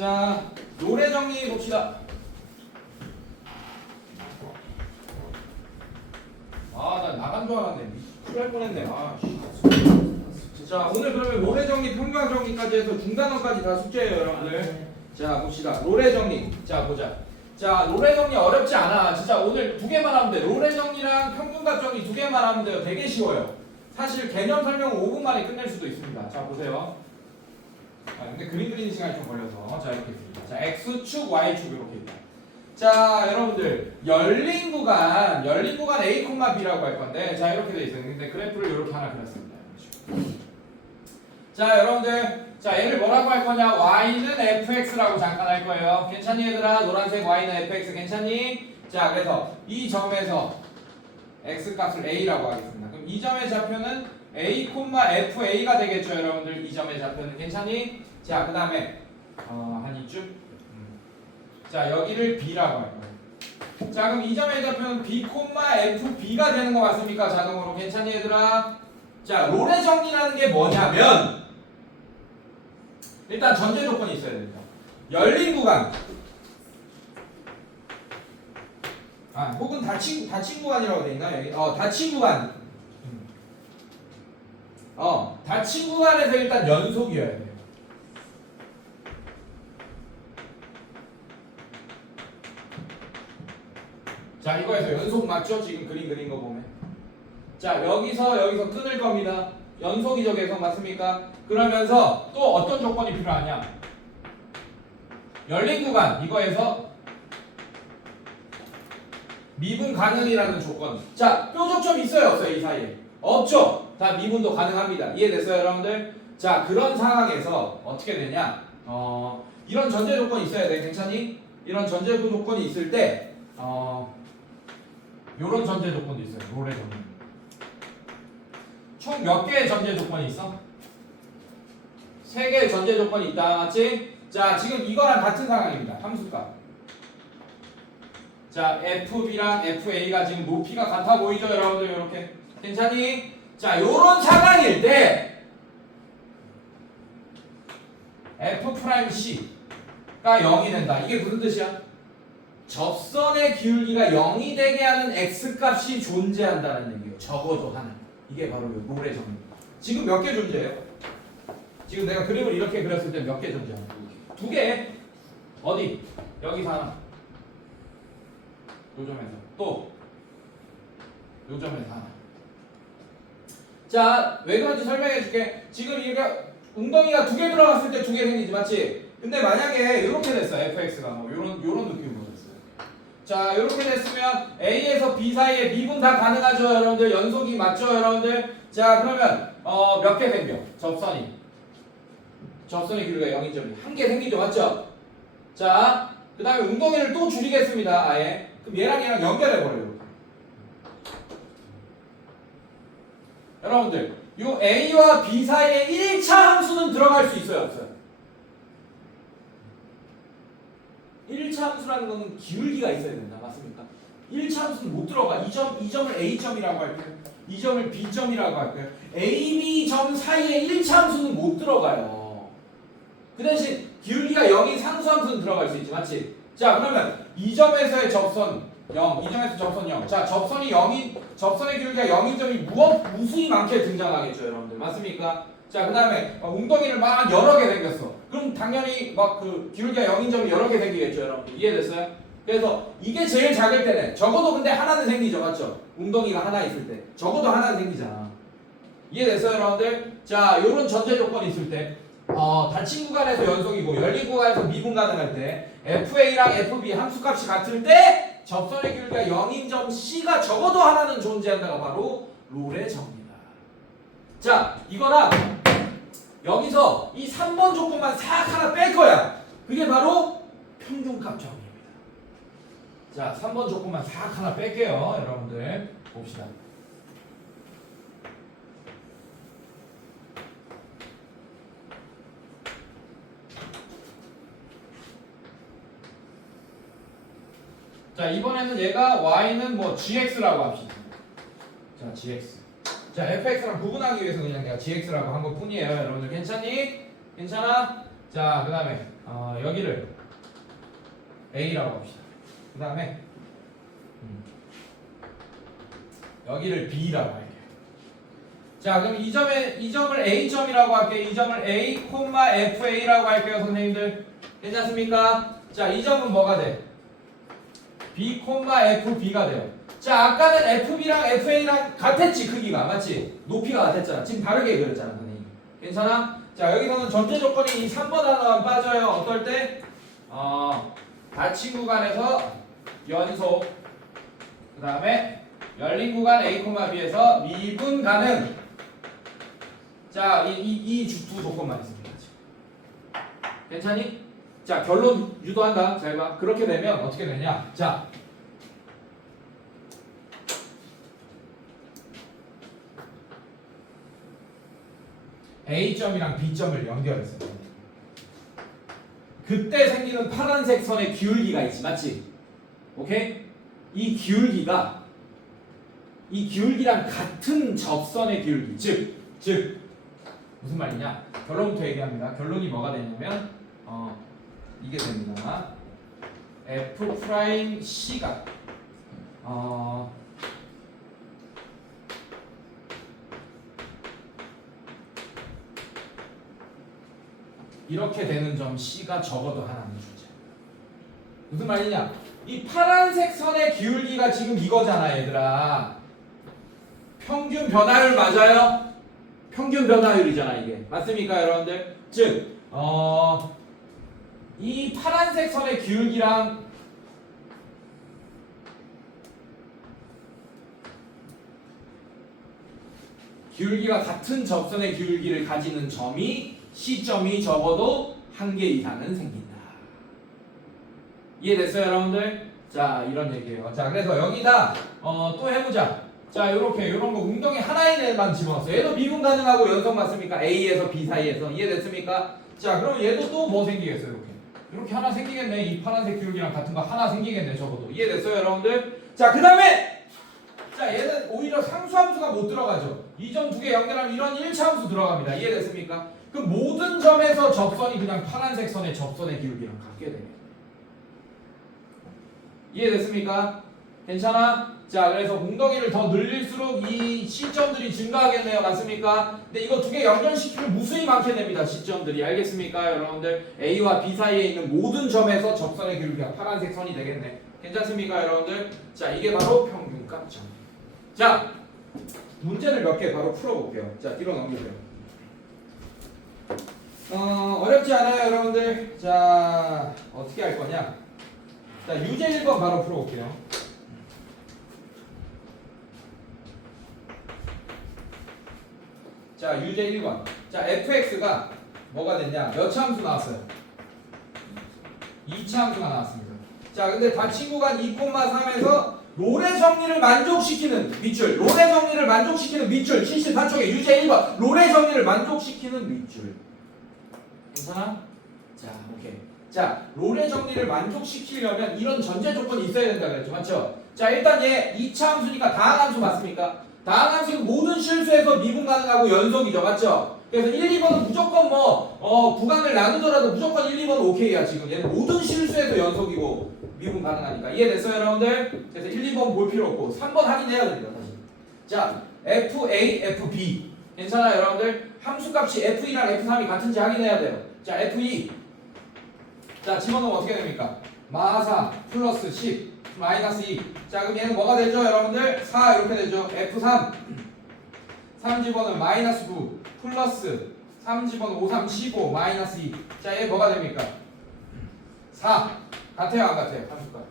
자, 노래 정리 봅시다. 아, 나 나간 줄 알았네. 큰일 날 뻔했네. 아, 씨. 자, 오늘 그러면 노래 정리, 평균 정리까지 해서 중단어까지 다 숙제예요, 여러분들. 자, 봅시다. 노래 정리. 자, 보자. 자, 노래 정리 어렵지 않아. 진짜 오늘 두 개만 하면 돼. 노래 정리랑 평균값 정리 두 개만 하면 돼요. 되게 쉬워요. 사실 개념 설명은 5분 만에 끝낼 수도 있습니다. 자, 보세요. 아, 근데 그림 그리는 시간이 좀 걸려서. 자, 이렇게 있습니다. 자, X축, Y축 이렇게 있다. 자, 여러분들 열린 구간 A, B라고 할 건데, 자, 이렇게 돼 있어요. 근데 그래프를 이렇게 하나 그렸습니다. 자, 여러분들, 자, 얘를 뭐라고 할 거냐? Y는 fx라고 잠깐 할 거예요. 괜찮니, 얘들아? 노란색 Y는 fx 괜찮니? 자, 그래서 이 점에서 x 값을 a라고 하겠습니다. 그럼 이 점의 좌표는 a, fa가 되겠죠, 여러분들. 이 점의 좌표는 괜찮니? 자, 그 다음에 한 이쯤. 자, 여기를 b라고 할 거예요. 자, 그럼 이 점의 좌표는 b, fb가 되는 거 맞습니까? 자동으로 괜찮니, 얘들아? 자, 롤의 정리라는 게 뭐냐면 일단 전제 조건이 있어야 됩니다. 열린 구간, 혹은 닫힌 구간이라고 돼 있나 여기? 닫힌 구간. 닫힌 구간에서 일단 연속이어야 돼요. 자, 이거에서 연속 맞죠? 지금 그림 그린 거 보면. 자, 여기서 끊을 겁니다. 연속이죠, 계속 맞습니까? 그러면서 또 어떤 조건이 필요하냐? 열린 구간 이거에서 미분 가능이라는 조건. 자, 뾰족점 있어요, 없어요? 이 사이에? 없죠. 다 미분도 가능합니다. 이해됐어요, 여러분들? 자, 그런 상황에서 어떻게 되냐? 이런 전제 조건이 있어야 돼. 괜찮니? 이런 전제 조건이 있을 때 요런 전제 조건도 있어요. 롤의 정리. 총 몇 개의 전제 조건이 있어? 3개의 전제 조건이 있다. 맞지? 자, 지금 이거랑 같은 상황입니다. 함수값. 자, FB랑 FA가 지금 높이가 같아 보이죠, 여러분들? 이렇게. 괜찮니? 자, 요런 상황일 때 F'C가 0이 된다. 이게 무슨 뜻이야? 접선의 기울기가 0이 되게 하는 X값이 존재한다는 얘기예요. 적어도 하나. 이게 바로 롤의 정리입니다. 지금 몇 개 존재해요? 지금 내가 그림을 이렇게 그렸을 때 몇 개 존재해요? 2개. 어디? 여기서 하나. 요 점에서. 또. 요 점에서 하나. 자, 왜 그런지 설명해 줄게. 지금 이게 웅덩이가 2개 들어갔을 때 2개 생기지, 맞지? 근데 만약에 이렇게 됐어. fx가 뭐 요런 느낌으로 됐어요. 자, 이렇게 됐으면 A에서 B 사이에 미분 다 가능하죠, 여러분들? 연속이 맞죠, 여러분들? 자, 그러면 몇 개 생겨? 접선의 길이가 0인 점이 한 개 생기죠, 맞죠? 자, 그 다음에 웅덩이를 또 줄이겠습니다, 아예. 그럼 얘랑 연결해버려요. 여러분들, 요 A와 B 사이에 1차 함수는 들어갈 수 있어요, 없어요? 1차 함수라는 거는 기울기가 있어야 된다. 맞습니까? 1차 함수는 못 들어가. 이 점을 A점이라고 할게요. 이 점을 B점이라고 할게요. A, B점 사이에 1차 함수는 못 들어가요. 그 대신 기울기가 0인 상수 함수는 들어갈 수 있지. 맞지? 자, 그러면 이 점에서의 접선 0, 이 점에서 접선 0. 자, 접선의 기울기가 0인 점이 무수히 많게 등장하겠죠, 여러분들. 맞습니까? 자, 그 다음에 웅덩이를 막 여러 개 생겼어. 그럼 당연히 막 그 기울기가 0인 점이 여러 개 생기겠죠, 여러분들. 이해됐어요? 그래서 이게 제일 작을 때는 적어도 근데 하나는 생기죠, 맞죠? 웅덩이가 하나 있을 때 적어도 하나는 생기잖아. 이해됐어요, 여러분들? 자, 요런 전제 조건이 있을 때 닫힌 구간에서 연속이고 열린 구간에서 미분 가능할 때 FA랑 FB 함수값이 같을 때 접선의 기울기가 0인 점 C가 적어도 하나는 존재한다가 바로 롤의 정리다. 자, 이거랑 여기서 이 3번 조건만 싹 하나 뺄 거야. 그게 바로 평균값 정리입니다. 자, 3번 조건만 싹 하나 뺄게요, 여러분들. 봅시다. 자, 이번에는 얘가 y는 뭐 gx라고 합시다. 자, gx. 자, fx랑 구분하기 위해서 그냥 내가 gx라고 한 것 뿐이에요. 여러분들 괜찮니? 괜찮아? 자, 그 다음에 여기를 A라고 합시다. 그 다음에 여기를 B라고 할게요. 자, 그럼 이 점을 A점이라고 할게요. 이 점을 A, FA라고 할게요, 선생님들. 괜찮습니까? 자, 이 점은 뭐가 돼? B, FB가 돼요. 자, 아까는 FB랑 FA랑 같았지, 크기가. 맞지? 높이가 같았잖아. 지금 다르게 그렸잖아, 선생님. 괜찮아? 자, 여기서는 전제 조건이 이 3번 하나만 빠져요. 어떨 때? 닫힌 구간에서 연속. 그 다음에 열린 구간 A, B에서 미분 가능. 자, 이 두 조건만 있습니다. 괜찮니? 자, 결론 유도한다. 잘 봐. 그렇게 되면 어떻게 되냐? 자, A점이랑 B점을 연결했어요. 그때 생기는 파란색 선의 기울기가 있지, 맞지? 오케이? 이 기울기랑 같은 접선의 기울기, 즉 무슨 말이냐? 결론부터 얘기합니다. 결론이 뭐가 되냐면 이게 됩니다. F'C가 이렇게 되는 점 C가 적어도 하나는 주제. 무슨 말이냐? 이 파란색 선의 기울기가 지금 이거잖아, 얘들아. 평균 변화율 맞아요? 평균 변화율이잖아, 이게. 맞습니까, 여러분들? 즉, 이 파란색 선의 기울기랑 기울기가 같은 접선의 기울기를 가지는 점이 C점이 적어도 한 개 이상은 생긴다. 이해됐어요, 여러분들? 자, 이런 얘기예요. 자, 그래서 여기다 또 해보자. 자, 요런 거 웅덩이 하나의 애만 집어넣었어요. 얘도 미분 가능하고 연속 맞습니까? A에서 B 사이에서. 이해됐습니까? 자, 그럼 얘도 또 뭐 생기겠어요? 이렇게 하나 생기겠네. 이 파란색 기울기랑 같은 거 하나 생기겠네, 적어도. 이해됐어요, 여러분들? 자, 그 다음에 자, 얘는 오히려 상수함수가 못 들어가죠. 이 점 두 개 연결하면 이런 1차 함수 들어갑니다. 이해됐습니까? 그 모든 점에서 접선이 그냥 파란색 선의 접선의 기울기랑 같게 되겠네. 이해됐습니까? 괜찮아? 자, 그래서 웅덩이를 더 늘릴수록 이 시점들이 증가하겠네요. 맞습니까? 근데 이거 두 개 연결시키면 무수히 많게 됩니다. 시점들이. 알겠습니까? 여러분들? A와 B 사이에 있는 모든 점에서 접선의 기울기가 파란색 선이 되겠네. 괜찮습니까? 여러분들? 자, 이게 바로 평균값점. 자, 문제를 몇 개 바로 풀어볼게요. 자, 뒤로 넘기세요. 어렵지 않아요, 여러분들? 자, 어떻게 할 거냐? 자, 유제 1번 바로 풀어볼게요. 자, 유제 1번. 자, fx가 뭐가 됐냐? 몇 차 함수 나왔어요? 2차 함수가 나왔습니다. 자, 근데 닫힌 구간 2,3에서 롤의 정리를 만족시키는 밑줄, 롤의 정리를 만족시키는 밑줄, 74쪽에 유제 1번, 롤의 정리를 만족시키는 밑줄. 괜찮아? 자, 오케이. 자, 롤의 정리를 만족시키려면 이런 전제 조건이 있어야 된다 그랬죠, 맞죠? 자, 일단 얘 2차 함수니까 다항함수 맞습니까? 다항함수는 모든 실수에서 미분 가능하고 연속이죠, 맞죠? 그래서 1, 2번은 무조건 구간을 나누더라도 무조건 1, 2번은 오케이야. 지금 얘는 모든 실수에서 연속이고 미분 가능하니까. 이해됐어요, 여러분들? 그래서 1, 2번 볼 필요 없고 3번 확인해야 됩니다, 다시. 자, FA, FB 괜찮아요, 여러분들? 함수값이 F2랑 F3이 같은지 확인해야 돼요. 자, F2 자, 집어넣으면 어떻게 됩니까? 마사 플러스 10 마이너스 2. 자, 그럼 얘는 뭐가 되죠, 여러분들? 4 이렇게 되죠. F3 3 집어넣으면 마이너스 9 플러스 3 집어넣으면 5, 3, 15 마이너스 2. 자, 얘 뭐가 됩니까? 4 같아요, 안 같아요? 함수값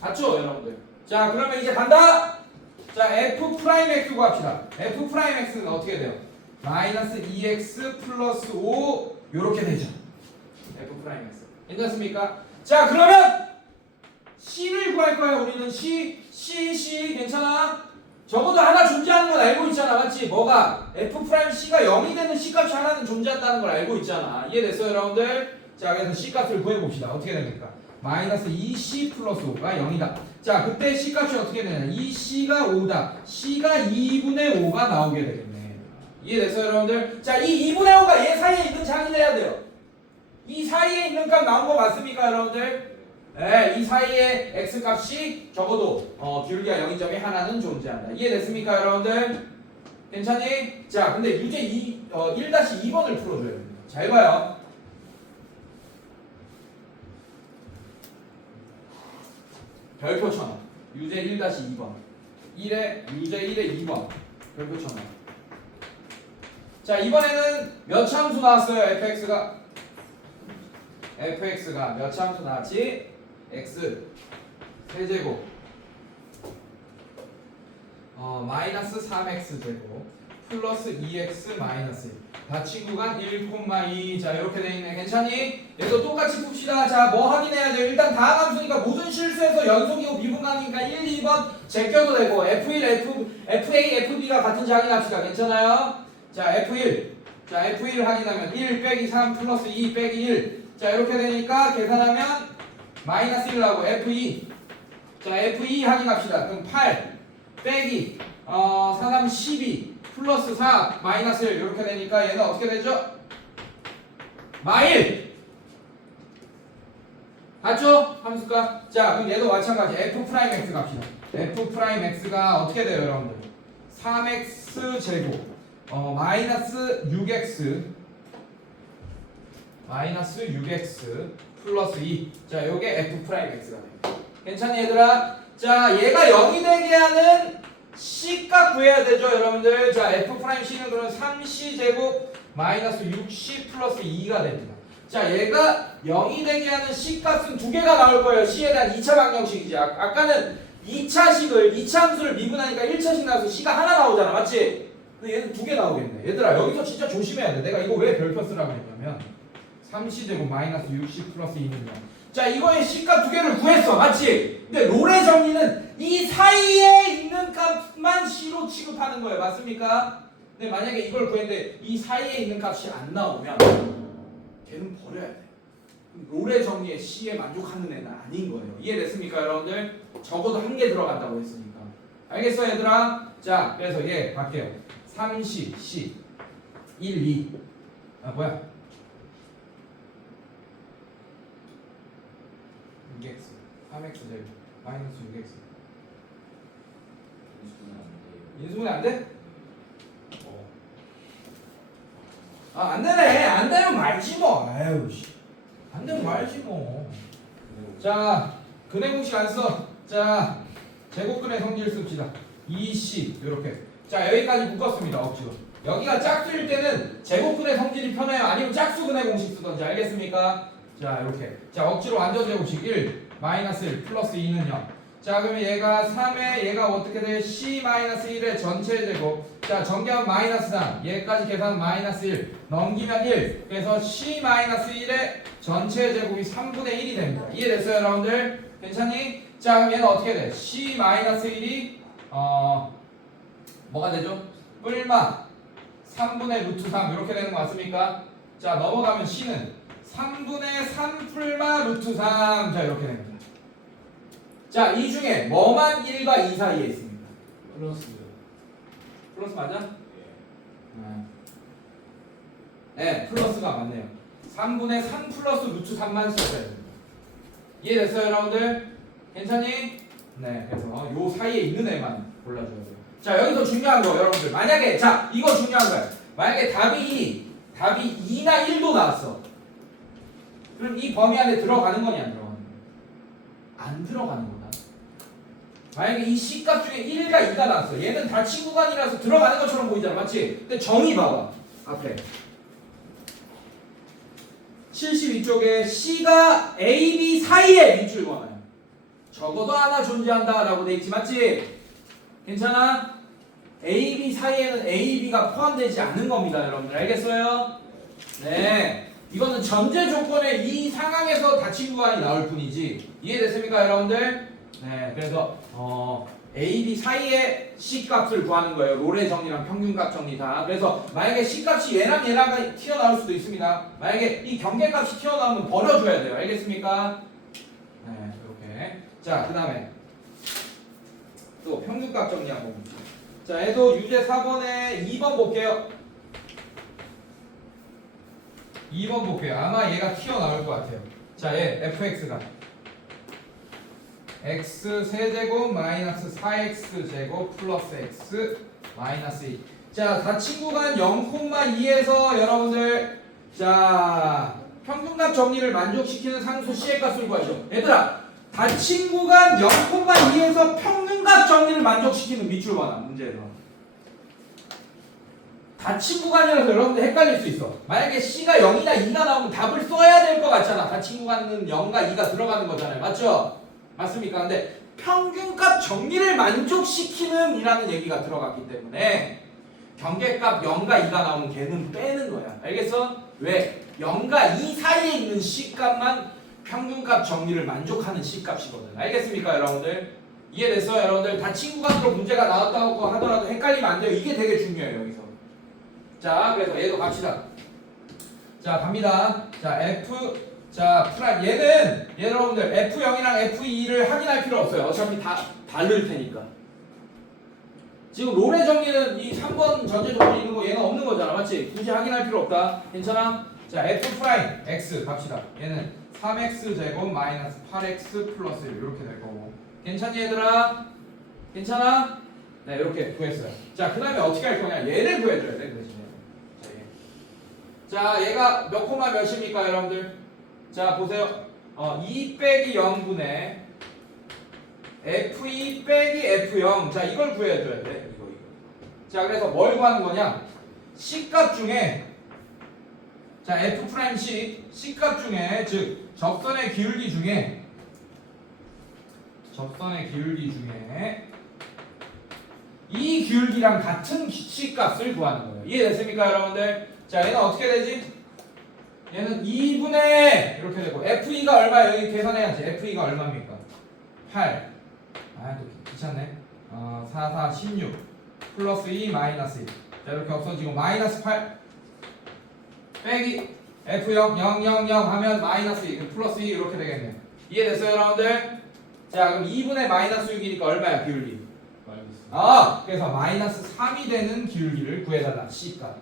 같죠, 여러분들? 자, 그러면 이제 간다. 자, F'X 구합시다. F'X는 어떻게 돼요? 마이너스 2x 플러스 5 요렇게 되죠. F'X 괜찮습니까? 자, 그러면 C를 구할 거야. 우리는 C 괜찮아? 적어도 하나 존재하는 건 알고 있잖아, 맞지? 뭐가? F'C가 0이 되는 C값이 하나는 존재한다는 걸 알고 있잖아. 이해됐어요, 여러분들? 자, 그래서 C값을 구해봅시다. 어떻게 됩니까? 마이너스 2C 플러스 5가 0이다. 자, 그때 C값이 어떻게 되냐? 2C가 5다. C가 2분의 5가 나오게 되겠네. 이해됐어요, 여러분들? 자, 이 2분의 5가 얘 사이에 있는지 확인해야 돼요. 이 사이에 있는 값 나온 거 맞습니까 여러분들? 네, 이 사이에 x 값이 적어도 기울기가 0인 점이 하나는 존재한다. 이해됐습니까 여러분들? 괜찮니? 자, 근데 유제 1-2번을 풀어줘야 됩니다. 잘 봐요. 별표 1000원. 유제 1-2번. 유제 1의 2번. 별표 1000원. 자, 이번에는 몇 참수 나왔어요? fx가 몇 참수 나왔지? x 세제곱 마이너스 3x 제곱 플러스 2x 마이너스 1 닫힌 구간 1,2. 자, 이렇게 돼 있네. 괜찮니? 얘도 똑같이 풉시다. 자, 뭐 확인해야 돼요? 일단 다항 함수니까 모든 실수에서 연속이고 미분간이니까 1, 2번 제껴도 되고 F1, FA, FB가 같은지 확인합시다. 괜찮아요? 자, F1 확인하면 1 빼기 3 플러스 2 빼기 1. 자, 이렇게 되니까 계산하면 마이너스 1 나오고 F2. 자, F2 확인합시다. 그럼 8 빼기 4, 3, 12 플러스 4 마이너스 1 이렇게 되니까 얘는 어떻게 되죠? 마일 맞죠? 함수가. 자, 그럼 얘도 마찬가지 F'X 갑시다. F'X가 어떻게 돼요 여러분들? 3x 제곱 마이너스 6x 플러스 2. 자, 요게 F'X가 돼요. 괜찮니 얘들아? 자, 얘가 0이 되게 하는 C값 구해야 되죠 여러분들. 자, F'C는 그럼 3C 제곱 마이너스 6C 플러스 2가 됩니다. 자, 얘가 0이 되게 하는 C값은 두 개가 나올 거예요. C에 대한 2차 방정식이지. 아까는 2차 함수를 미분하니까 1차식 나와서 C가 하나 나오잖아. 맞지? 근데 얘는 두 개 나오겠네. 얘들아, 여기서 진짜 조심해야 돼. 내가 이거 왜 별표 쓰라고 했냐면 3C 제곱 마이너스 6C 플러스 2는요. 자, 이거의 C값 두 개를 구했어. 맞지? 근데 롤의 정리는 이 사이에 있는 값만 C로 취급하는 거예요. 맞습니까? 근데 만약에 이걸 구했는데 이 사이에 있는 값이 안 나오면 걔는 버려야 돼. 롤의 정리에 C에 만족하는 애는 아닌 거예요. 이해됐습니까 여러분들? 적어도 한 개 들어간다고 했으니까. 알겠어 얘들아? 자, 그래서 얘 갈게요. 3C, C 1, 2 뭐야? 6x 3x 제곱 마이너스 6x 인수분해 안 돼? 안 되네. 안 되면 말지 뭐. 아유 씨. 안 되면 말지 뭐. 자, 근해 공식 안 써. 자, 제곱근의 성질 씁시다. 2C 이렇게. 자, 여기까지 묶었습니다. 억지로. 여기가 짝수일 때는 제곱근의 성질이 편해요. 아니면 짝수 근해 공식 쓰던지. 알겠습니까? 자, 이렇게. 자, 억지로 완전 제곱식 1 마이너스 1 플러스 2는 0. 자, 그러면 얘가 3에 얘가 어떻게 돼? C 마이너스 1의 전체 제곱. 자, 정리하면 마이너스 3. 얘까지 계산하면 마이너스 1. 넘기면 1. 그래서 C 마이너스 1의 전체 제곱이 3분의 1이 됩니다. 이해됐어요, 여러분들? 괜찮니? 자, 그럼 얘는 어떻게 돼? C 마이너스 1이 뭐가 되죠? 뿔마 3분의 루트 3 이렇게 되는 거 맞습니까? 자, 넘어가면 C는 3분의 3 풀마 루트 3. 자, 이렇게 됩니다. 자, 이 중에 뭐만 1과 2 사이에 있습니까? 플러스 맞아? 네, 플러스가 맞네요. 3분의 3 플러스 루트 3만 써줘야 됩니다. 이해됐어요, 여러분들? 괜찮니? 네, 그래서 요 사이에 있는 애만 골라줘야 돼요. 자, 여기서 중요한 거, 여러분들. 만약에, 자, 이거 중요한 거야. 만약에 답이 2나 1도 나왔어. 그럼 이 범위 안에 들어가는 거냐, 안 들어가는 거냐? 안 들어가는 거다. 만약에 이 C값 중에 1과 2가 나왔어. 얘는 닫힌 구간이라서 들어가는 것처럼 보이잖아. 맞지? 근데 정의 봐봐. 앞에 72쪽에 C가 A, B 사이에 밑줄 그어놔요. 적어도 하나 존재한다 라고 돼 있지. 맞지? 괜찮아? A, B 사이에는 A, B가 포함되지 않은 겁니다. 여러분들 알겠어요? 네, 이거는 전제 조건에 이 상황에서 닫힌 구간이 나올 뿐이지. 이해됐습니까 여러분들? 네, 그래서 A, B 사이에 C 값을 구하는 거예요. 롤의 정리랑 평균값 정리 다. 그래서 만약에 C 값이 얘랑 튀어나올 수도 있습니다. 만약에 이 경계값이 튀어나오면 버려줘야 돼요. 알겠습니까? 네, 이렇게. 자, 그 다음에 또 평균값 정리 한번 봅시다. 자, 얘도 유제 4번에 2번 볼게요. 2번 볼게요. 아마 얘가 튀어나올 것 같아요. 자, 얘 fx가 x 세제곱 마이너스 4x 제곱 플러스 x 마이너스 2. 자, 닫힌 구간 0,2에서 여러분들 자 평균값 정리를 만족시키는 상수 C의 값을 구하죠. 얘들아, 닫힌 구간 0,2에서 평균값 정리를 만족시키는 밑줄 봐라 문제에서. 닫힌 구간이라서 여러분들 헷갈릴 수 있어. 만약에 C가 0이나 2가 나오면 답을 써야 될 것 같잖아. 닫힌 구간은 0과 2가 들어가는 거잖아요. 맞죠? 맞습니까? 근데 평균값 정리를 만족시키는 이라는 얘기가 들어갔기 때문에 경계값 0과 2가 나오면 걔는 빼는 거야. 알겠어? 왜? 0과 2 사이에 있는 C값만 평균값 정리를 만족하는 C값이거든. 알겠습니까 여러분들? 이해됐어요 여러분들? 닫힌 구간으로 문제가 나왔다고 하더라도 헷갈리면 안 돼요. 이게 되게 중요해요 여기서. 자, 그래서 얘도 갑시다. 자, 갑니다. 자, F 자, 프라임 얘는 여러분들 F0이랑 F2를 확인할 필요 없어요. 어차피 다 다를 테니까. 지금 롤의 정리는 이 3번 전제 조건이 있는 거 얘는 없는 거잖아. 맞지? 굳이 확인할 필요 없다. 괜찮아? 자, F 프라임 X 갑시다. 얘는 3X 제곱 마이너스 8X 플러스 1 이렇게 될 거고. 괜찮니 얘들아? 괜찮아? 네, 이렇게 구했어요. 자, 그 다음에 어떻게 할 거냐? 얘를 구해줘야 돼. 그 대신에. 자, 얘가 몇 코마 몇입니까 여러분들? 자, 보세요. 2 빼기 0분의 F2 빼기 F0. 자, 이걸 구해줘야 돼. 이거. 자, 그래서 뭘 구하는 거냐? C값 중에 자, F 프라임 C값 중에 즉 접선의 기울기 중에 이 기울기랑 같은 C값을 구하는 거예요. 이해됐습니까 여러분들? 자, 얘는 어떻게 되지? 얘는 2분의 이렇게 되고 F2가 얼마야? 여기 계산해야지. F2가 얼마입니까? 8. 아, 또 귀찮네. 4, 4, 16 플러스 2 마이너스 1. 자, 이렇게 없어지고 마이너스 8 빼기 F0 0, 0, 0 하면 마이너스 2 플러스 2 이렇게 되겠네요. 이해됐어요 여러분들? 자, 그럼 2분의 마이너스 6이니까 얼마야 기울기? 그래서 마이너스 3이 되는 기울기를 구해달라. C값.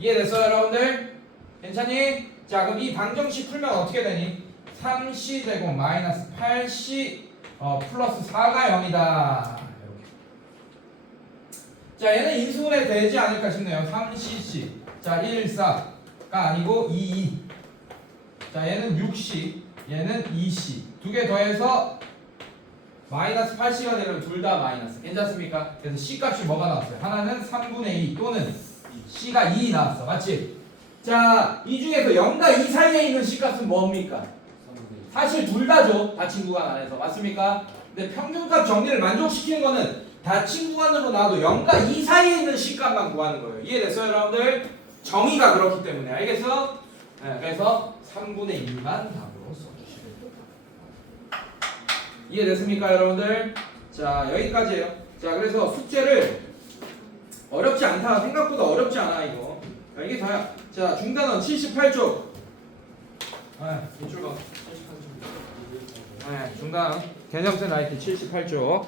이해됐어요 여러분들? 괜찮니? 자, 그럼 이 방정식 풀면 어떻게 되니? 3C 제곱 마이너스 8C 플러스 4가 0이다. 이렇게. 자, 얘는 인수분해 되지 않을까 싶네요. 3cc. 자, 1, 4가 아니고 2, 2. 자, 얘는 6c. 얘는 2c. 두 개 더해서 마이너스 8c가 되면 둘 다 마이너스. 괜찮습니까? 그래서 C값이 뭐가 나왔어요? 하나는 3분의 2 또는 C가 2 나왔어. 맞지? 자, 이 중에서 0과 2 사이에 있는 C값은 뭡니까? 사실 둘 다죠. 닫힌 구간 안에서. 맞습니까? 근데 평균값 정리를 만족시키는 거는 닫힌 구간으로 나와도 0과 2 사이에 있는 C값만 구하는 거예요. 이해됐어요 여러분들? 정의가 그렇기 때문에. 알겠어? 네, 그래서 3분의 1만 답으로 써주시면 됩니다. 이해됐습니까 여러분들? 자, 여기까지예요. 자, 그래서 숙제를 어렵지 않다. 생각보다 어렵지 않아 이거. 자, 이게 다야. 자, 중단원 78쪽. 밑줄 봐. 78쪽. 중단 개념세 나이트 78쪽.